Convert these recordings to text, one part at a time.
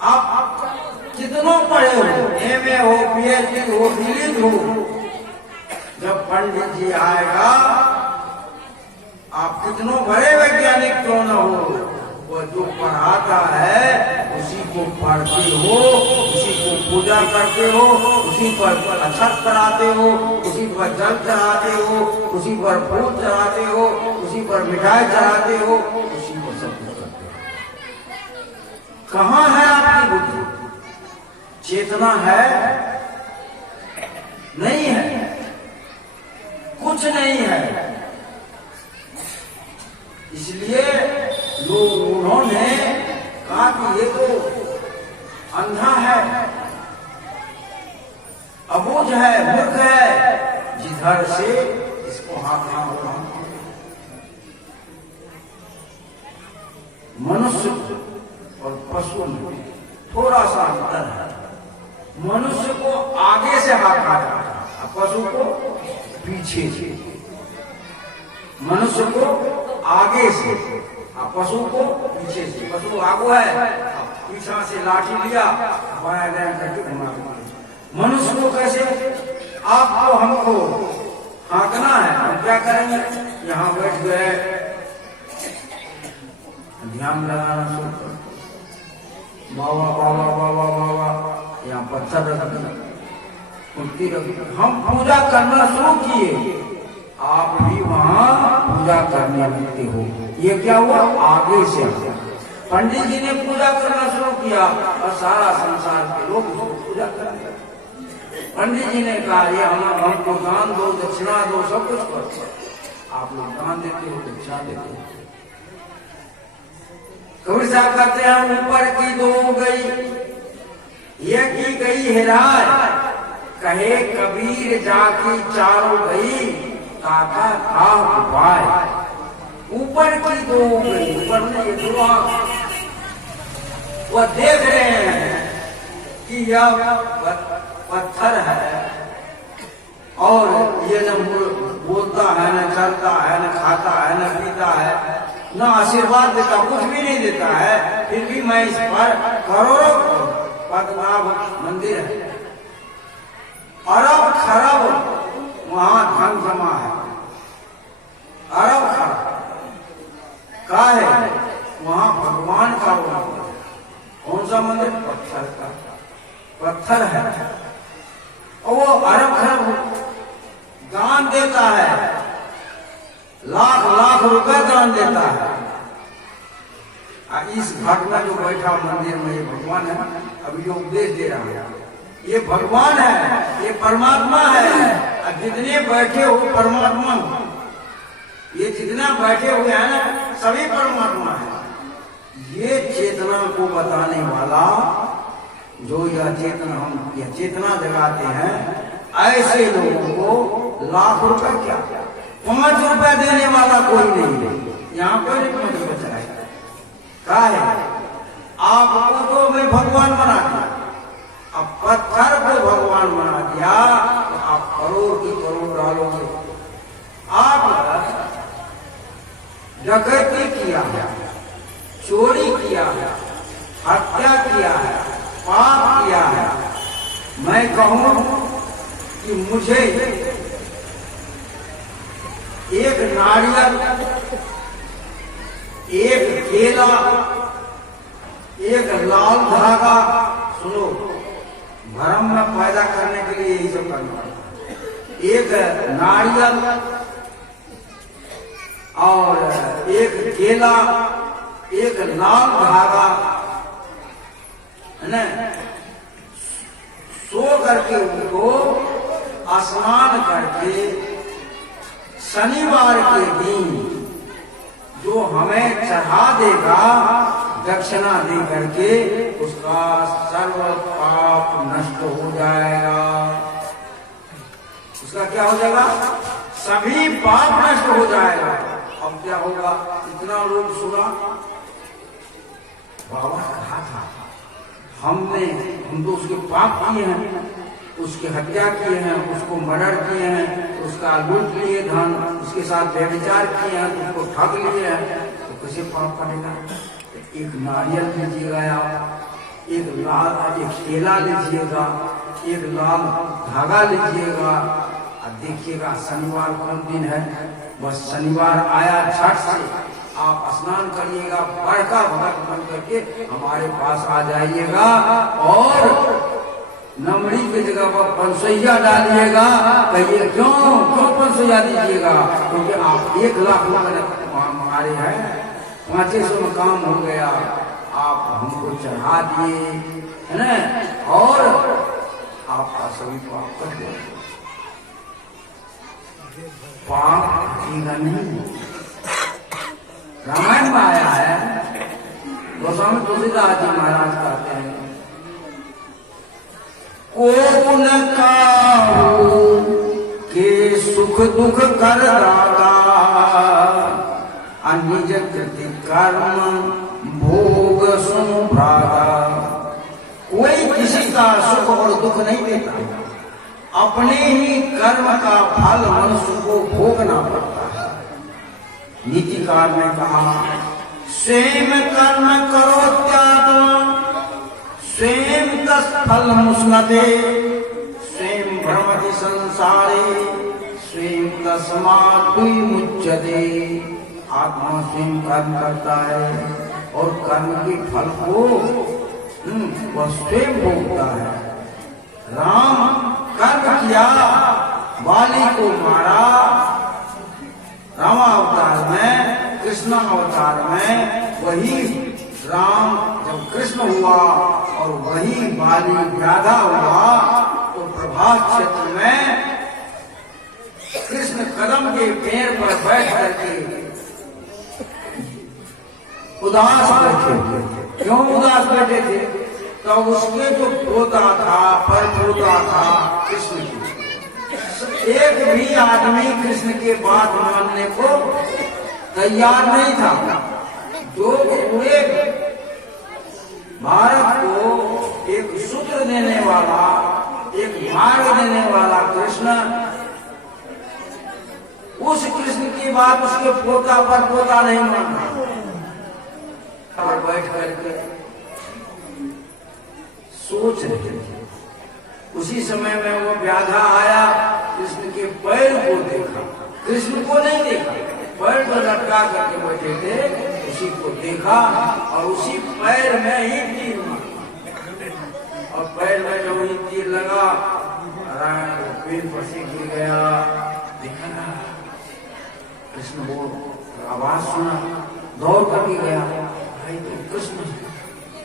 आप कितनों पढ़े हो, एमए हो, पीएचडी हो, डीलिट हो, जब पंडित जी आएगा, आप कितनों बड़े वैज्ञानिक क्यों न हो, वो जो पढ़ाता है उसी को पढ़ते हो, उसी को पूजा करते हो, उसी पर अक्षत कराते हो, उसी पर जल चढ़ाते हो, उसी पर फूल चढ़ाते हो, उसी पर मिठाई चढ़ाते हो, उसी को सब कुछ करते हो। कहाँ है आपकी बुद्धि? चेतना है? नहीं है, कुछ नहीं है। इसलिए लोग उन्होंने कहा कि ये तो अंधा है, अबूझ है, मूर्ख है, जिधर से इसको हाँकना होगा। मनुष्य और पशु में थोड़ा सा अंतर है। मनुष्य को आगे से हाँका जाता है, पशु को पीछे से। मनुष्य को आगे से, पशु को पीछे से। पशु आगो है, पीछा से लाठी लिया, बाया गया करके घुमा। मनुष्य को कैसे? आपको हमको हाँकना है, हम क्या करेंगे? यहाँ बैठ गए, ध्यान लगाना शुरू कर, बाबा बाबा बाबा बाबा, यहाँ पत्थर रख दिया, कुर्ती रख दी, हम पूजा करना शुरू किए, आप भी वहां पूजा करने लगते हो। ये क्या हुआ? आगे से पंडित जी ने पूजा करना शुरू किया और सारा संसार के लोग उसको पूजा करने। पंडित जी ने कहा ये हमको दान दो, दक्षिणा दो, सब कुछ करो। आप लोग दान देते हो, दक्षिणा देते हो। कबीर साहब कहते हैं ऊपर की दो गई, ये की गई हिराय, कहे कबीर जाकी चारों गई, काका था उपाय। ऊपर की दो गई, ऊपर में ये दो आंख, वह देख रहे हैं कि यह पत्थर है और ये न बोलता है, न चलता है, न खाता है, न पीता है, न आशीर्वाद देता, कुछ भी नहीं देता है, फिर भी मैं इस पर करोड़ों पद्मनाभ मंदिर है, अरब खरब वहां धन जमा है, अरब खरब का है वहां भगवान का मंदिर। कौन सा मंदिर? पत्थर का, पत्थर है और वो अरब खरब दान देता है, लाख लाख रुपए दान देता है। इस घाट में जो बैठा मंदिर में ये भगवान है, अभी जो उपदेश दे रहा है, ये भगवान है, ये परमात्मा है। जितने बैठे हो परमात्मा, ये जितना बैठे हुए हैं ना, सभी परमात्मा है। ये चेतना को बताने वाला जो यह चेतना जगाते हैं, ऐसे लोगों को लाख रुपए क्या, 5 रुपए देने वाला कोई नहीं है। यहाँ कोई नहीं 5 रुपए चलाएगा। क्या है? आपको तो मैं भगवान बना दिया, अब पत्थर को भगवान बना दिया तो आप करोड़ की करोड़ डालोगे। आप डकैती किया है, चोरी किया है, हत्या किया है, पाप किया है, मैं कहूं कि मुझे एक नारियल, एक केला, एक लाल धागा, सुनो, भ्रम में पैदा करने के लिए यही सब करना, एक नारियल और एक केला, एक लाल धागा, है ना, सो करके उनको स्नान करके शनिवार के दिन जो हमें चढ़ा देगा दक्षिणा दे करके, उसका सर्व पाप नष्ट हो जाएगा। उसका क्या हो जाएगा? सभी पाप नष्ट हो जाएगा। अब क्या होगा? इतना लोग सुना, बाबा कहा था, हम तो उसके पाप किए हैं, उसकी हत्या किए हैं, उसको मर्डर किए हैं, उसका लूट लिए धन, उसके साथ व्यभिचार किए हैं, उसको ठग लिए हैं, तो कैसे पाप पड़ेगा? एक नारियल दीजिएगा आप, एक केला लीजिएगा, एक लाल धागा लीजिएगा और देखिएगा शनिवार कौन दिन है, बस शनिवार आया झट से आप स्नान करिएगा, बड़का भक्त बन करके हमारे पास आ जाइएगा और नमड़ी की जगह पर पंसैया डालिएगा। कहिए क्यों पंसैया दीजिएगा? क्योंकि आप 1 लाख हमारे हैं, 500 में काम हो गया, आप हमको चढ़ा दिए है ना, और आपका सभी पाप कर दिया, पाप हटेगा नहीं। रामायण में आया है, गोस्वामी तुलसीदास जी महाराज कहते हैं, को न काहू के सुख दुख कर दाता, निज कृति कर्म भोग सुभ्राता। कोई किसी का सुख और दुख नहीं देता, अपने ही कर्म का फल मनुष्य को भोगना पड़ता है। नीतिकार ने कहा, स्वयं कर्म करो त्यात्मा, स्वयं तस् फल मुस्नते, स्वयं भ्रमति संसारे, स्वयं तस्मात् मुच्यते। आत्मा स्वयं कर्म करता है और कर्म के फल को वह स्वयं भोगता है। राम कर्म किया, बाली को मारा, रामावतार में, कृष्ण अवतार में वही राम जब कृष्ण हुआ और वही बाली राधा हुआ, तो प्रभात क्षेत्र में कृष्ण कदम के पेड़ पर बैठ करके उदास बैठे थे। क्यों उदास बैठे थे? तो उसके जो पोता था, पर पोता था कृष्ण की, एक भी आदमी कृष्ण के बात मानने को तैयार नहीं था। जो पूरे भारत को एक सूत्र देने वाला, एक मार्ग देने वाला कृष्ण, उस कृष्ण की बात उसके पोता पर पोता नहीं मानता। और बैठ करके सोच रहे थे। उसी समय में वो व्याधा आया, कृष्ण के पैर को देखा, कृष्ण को नहीं देखा, पैर को लटका करके बैठे थे, उसी को देखा और उसी पैर में ही तीर मारा, और पैर में जो ही तीर लगा, पेड़ पर से गिर गया। देखा कृष्ण को आवाज सुना, दौड़ करके गया, भाई तो कृष्ण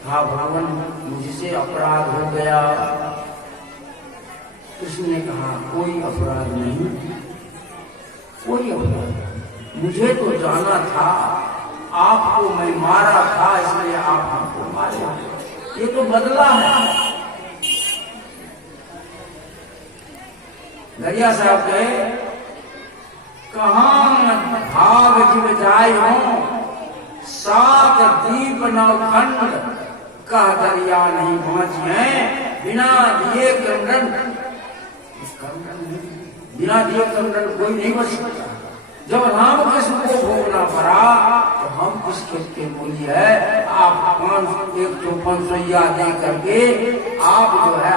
था, भगवान मुझसे अपराध हो गया। कृष्ण ने कहा, कोई अपराध नहीं, कोई अपराध, मुझे तो जाना था, आपको मैं मारा था, इसलिए आप हमको मारे, ये तो बदला है। गरिया साहब कहे, कहाँ भाग जीव जाय हो, 7 दीप नवखंड, कह दरिया नहीं पहुंचे, बिना दिए कंडन, बिना दिए कंडन कोई नहीं बच सकता। जब राम कृष्ण को भोगना पड़ा तो हम किस के मूल्य है? आप 500 दे करके आप जो है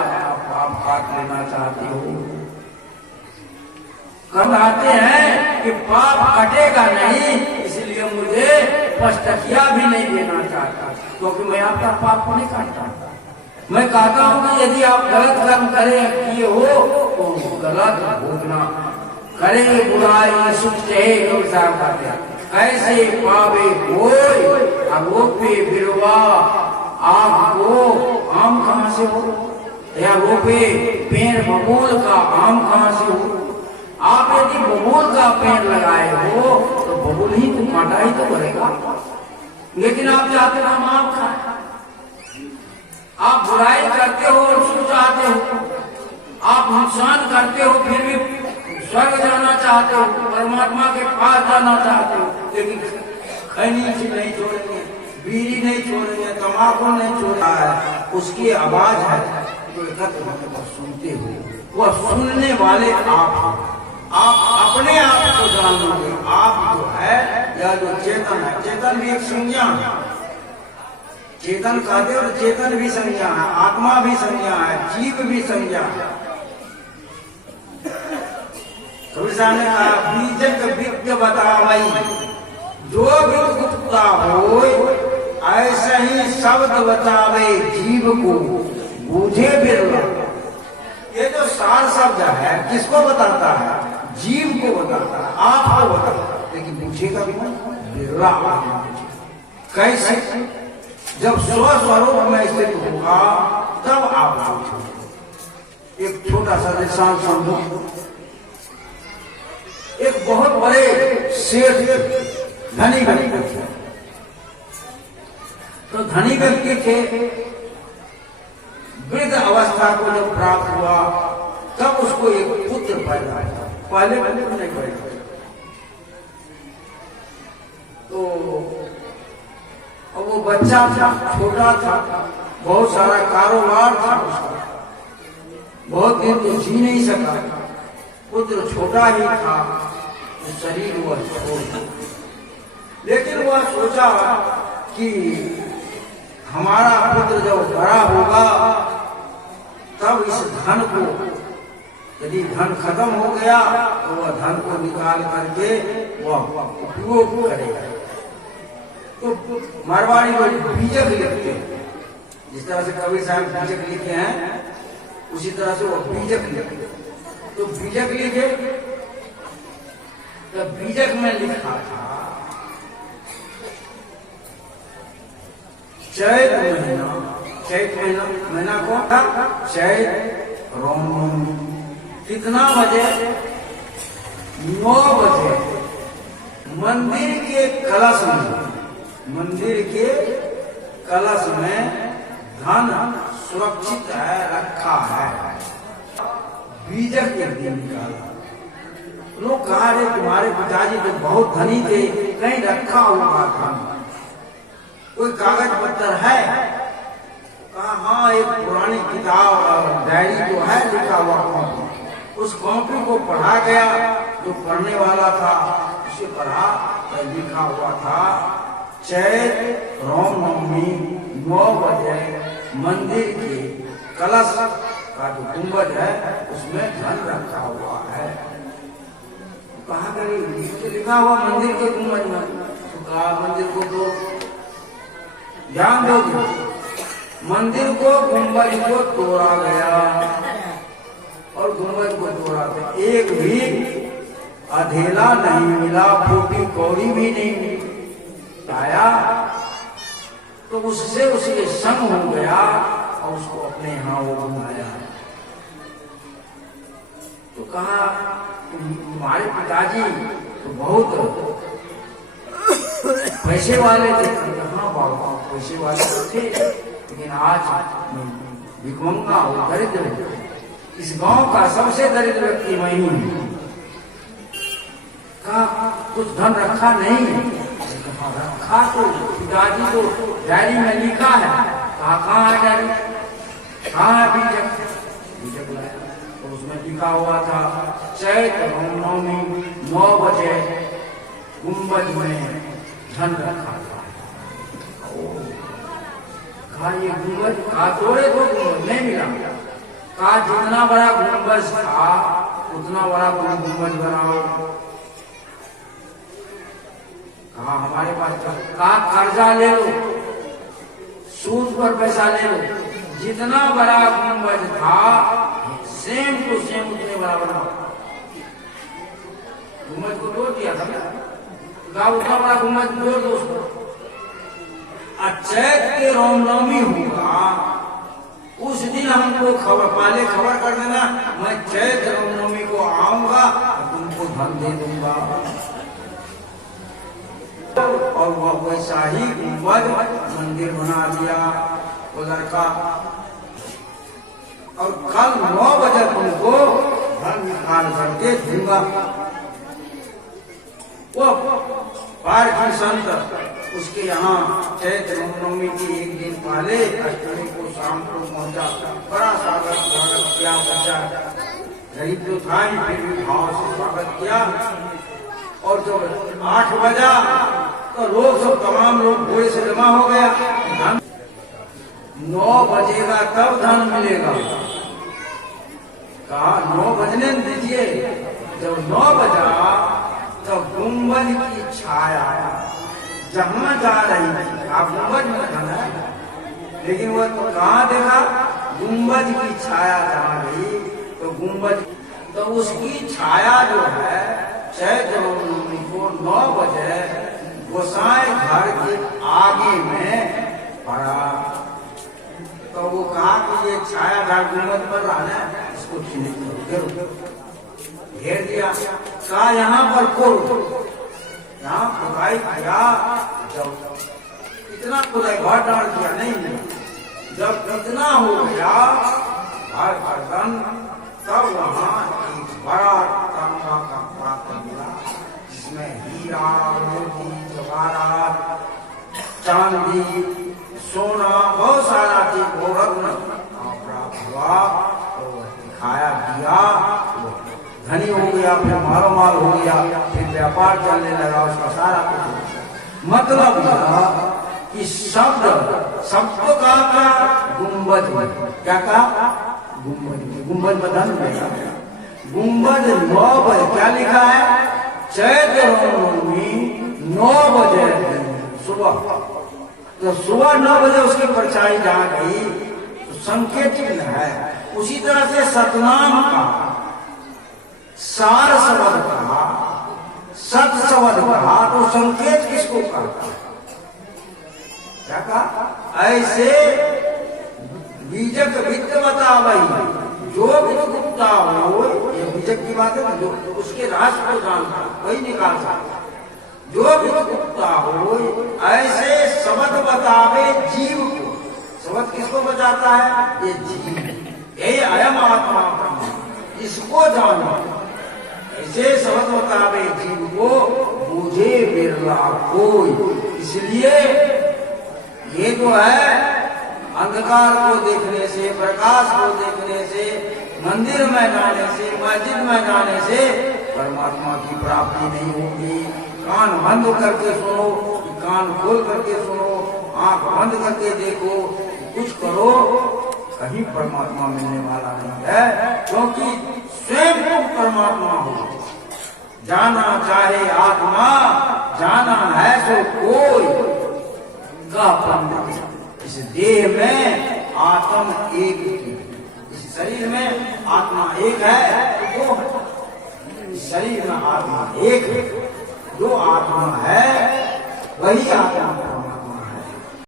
आप काट लेना चाहते हो। कब आते हैं कि पाप कटेगा नहीं, इसलिए मुझे 5 टकिया भी नहीं देना चाहता, क्योंकि मैं आपका पाप को नहीं काटता। मैं कहता हूं कि यदि आप गलत कर्म किए हो तो गलत भोगना, करेंगे बुराई सुख चाहे लोग साहब कहते हैं, कैसे पावे कोई रोपे बिरवा, आपको आम कहां से हो, या रोपे पेड़ बबूल का आम कहां से हो? आप यदि बबूल का पेड़ लगाए हो तो बबूल ही तो कांटा ही तो भरेगा, लेकिन आप चाहते हो हम आम खाएं। आप बुराई करते हो और सुख चाहते हो, आप नुकसान करते हो फिर भी स्वर्ग जाना चाहते हो, परमात्मा के पास जाना चाहते हो, लेकिन खैनी नहीं छोड़ेंगे, बीड़ी नहीं छोड़ेंगे, तम्बाकू नहीं छोड़ना है। उसकी आवाज है जो एकत्र होने पर सुनते हो, वह सुनने वाले आप अपने आप को जान लोगे। आप जो है या जो चेतन है, चेतन भी एक संज्ञा है, चेतन कहते और चेतन भी संज्ञा है, आत्मा भी संज्ञा है, जीव भी संज्ञा है। कबीर साहब ने कहा बीजक विज्ञ बतावई, जो विद गुप्ता हो ऐसे ही शब्द बतावे जीव को, बूझे बिरला। ये जो सार शब्द है किसको बताता है? जीव को बताता है, आपको बताता है, लेकिन बूझेगा भी बिरला। कैसे? जब स्वस्वरूप में स्थित होगा तब आप पूछोगे। एक छोटा सा दृष्टांत समझो। एक बहुत बड़े सेठ धनी व्यक्ति थे, तो धनी व्यक्ति के वृद्ध अवस्था को जब प्राप्त हुआ तब उसको एक पुत्र पैदा हुआ। पहले नहीं पैदा, तो अब वो बच्चा था, छोटा था, बहुत सारा कारोबार था उसका, बहुत दिन तो जी नहीं सका। पुत्र छोटा ही था, तो शरीर हुआ छोटा, लेकिन वह सोचा कि हमारा पुत्र जब बड़ा होगा तब इस धन को, यदि धन खत्म हो गया तो वह धन को निकाल करके वह उपयोग करेगा। तो मारवाड़ी लोग बीजक लिखते हैं, जिस तरह से कबीर साहब बीजक लिखे हैं उसी तरह से वो बीजक लिखे। तो बीजक लिखे, तो बीजक में लिखा था चैत महीना, चैत महीना को चैत रोम, कितना बजे? 9 बजे मंदिर के कलश में, मंदिर के कलश में धन सुरक्षित है, रखा है। बीजक एक दिन निकाला। लोग कहा रे तुम्हारे पिताजी तो बहुत धनी थे, कहीं रखा हुआ धन, कोई कागज पत्तर है? कहा हाँ, एक पुरानी किताब और डायरी तो है, लिखा हुआ कॉपी। उस कॉपी को पढ़ा गया, जो पढ़ने वाला था उसे पढ़ा, तो लिखा हुआ था चैत रामनवमी 9 बजे मंदिर के कलश का जो गुंबद है उसमें धन रखा हुआ है। कहा करी तो लिखा हुआ मंदिर के गुंबद में, तो कहा मंदिर को तो ध्यान दो। मंदिर को, गुंबद को तोड़ा गया, और गुंबद को तोड़ा तो एक भी अधेला नहीं मिला, फूटी कौड़ी भी नहीं आया। तो उससे उसके संग हो गया और उसको अपने यहाँ वो बुलाया। तो कहा तुम्हारे पिताजी तो बहुत पैसे वाले थे। हाँ बाबा, पैसे वाले तो थे, लेकिन आज भिखमंगा और दरिद्र, इस गांव का सबसे दरिद्र व्यक्ति मैं ही हूं। कहा कुछ धन रखा नहीं? रखा तो पिताजी तो डायरी में लिखा है। कहाँ है डायरी? कहाँ है बीजक? बीजक लाया, तो उसमें लिखा हुआ था चैत रामनवमी 9 बजे गुंबद में धन रखा था। कहा ये गुंबद कहा तोड़े तो गुंबद नहीं मिला। कहा जितना बड़ा गुंबद था उतना बड़ा गुंबद बनाओ। कहा हमारे पास, कहा कर्जा ले लो, सूद पर पैसा ले लो, जितना बड़ा गुंबद था सेम टू सेम उतने बड़ा बनाओ। गुंबद को तोड़ दिया था, कहा उतना बड़ा गुंबद तोड़ दो उसको। चैत के रामनवमी होगा उस दिन हमको खबर, पहले खबर कर देना, मैं चैत रामनवमी को आऊंगा तुमको धन दे दूंगा। और वह वैसा ही गुंबद मंदिर बना दिया वो लड़का। और कल 9 बजे तुमको धन निकाल करके दूंगा। वो पार की संत उसके यहाँ चैत रामनवमी की एक दिन पहले अष्टमी को शाम को पहुंचा। बड़ा स्वागत किया, बच्चा गरीब तो था ही, फिर भी भाव से स्वागत किया। और जब 8 बजा तो लोग सब, तमाम लोग भोरे से जमा हो गया। 9 बजेगा तब धन मिलेगा। कहा 9 बजने दीजिए। जब 9 बजा तब गुंबद की छाया जहां जा रही थी, आप गुंबद में धन है, लेकिन वह तो कहाँ देखा, गुंबद की छाया जहां गई तो गुंबद, तो उसकी छाया जो है चैत्र नवमी को 9 बजे गोसाई घर के आगे में पड़ा। तो वो कहा कि ये छाया झाड़ गुंबद पर रहा है, इसको घेर दिया। कहा यहाँ पर कोल, यहाँ खुदाई किया, जब इतना खुदाई घर डाल दिया नहीं, जब इतना हो गया हर गर्दन, तब वहाँ एक बड़ा तांबा का पात्र मिला, जिसमें हीरा, मोती, जवाहरात, चांदी, सोना, बहुत सारा चीज रत्न प्राप्त हुआ। तो दिखाया दिया, धनी हो गया, फिर मारो माल हो गया, फिर व्यापार चलने लगा, उसका सारा कुछ। मतलब यह कि शब्द का गुंबद, क्या कहा, गुंबद बदन में गुंबद 9 बजे, क्या लिखा है, चैत्र नवमी 9 बजे सुबह। तो सुबह 9 बजे उसकी परछाई जहां गई तो संकेत है। उसी तरह से सतनाम का, सार शब्द कहा, सत शब्द कहा, तो संकेत किसको कहा, क्या कहा, ऐसे बीजक वित्त बतावई, जो भी गुप्ता हो, ये बीजक की बात है ना, जो उसके राष्ट्र को जानता वही निकाल सकता। जो भी गुप्ता हो ऐसे शब्द बतावे जीव को, शब्द किसको बचाता है, ये जीव, यही अयम आत्मा ब्रह्म, इसको जानो। ऐसे शब्द बतावे जीव को, मुझे बिरला कोई। इसलिए ये जो है अंधकार को देखने से, प्रकाश को देखने से, मंदिर में जाने से, मस्जिद में जाने से परमात्मा की प्राप्ति नहीं होगी। कान बंद करके सुनो, कान खोल करके सुनो, आंख बंद करके देखो, कुछ करो, कहीं परमात्मा मिलने वाला नहीं है, क्योंकि स्वयं तुम परमात्मा हो। जाना चाहे आत्मा, जाना है सो कोई का पंडित। इस देह में आत्म एक ही, इस शरीर में आत्मा एक है, वो इस शरीर में आत्मा एक है। जो आत्मा है वही आत्मा है।